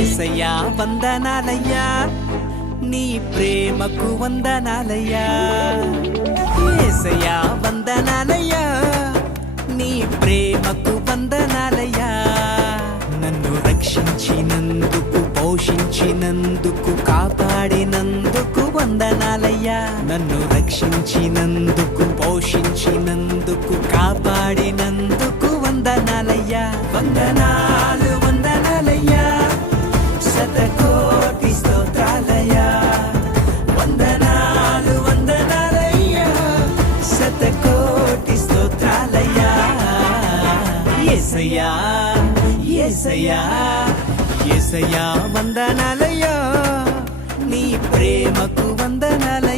యేసయ్యా వందనాలయ్యా నీ ప్రేమకు వందనాలయ్యా యేసయ్యా వందనాలయ్యా నీ ప్రేమకు వందనాలయ్యా నన్ను రక్షించినందుకు పోషించినందుకు కాపాడినందుకు వందనాలయ్యా నన్ను రక్షించినందుకు పోషించినందుకు కాపాడినందుకు వందనాలయ్యా వందనాలు వందనాలయ్యా శతకోటి స్తోత్రాలయ్యా వందనాలు వందనాలయ్యా శతకోటి స్తోత్రాలయ్యా యేసయ్యా యేసయ్యా యేసయ్యా వందనాలయ్యా నీ ప్రేమకు వందనాలయ్యా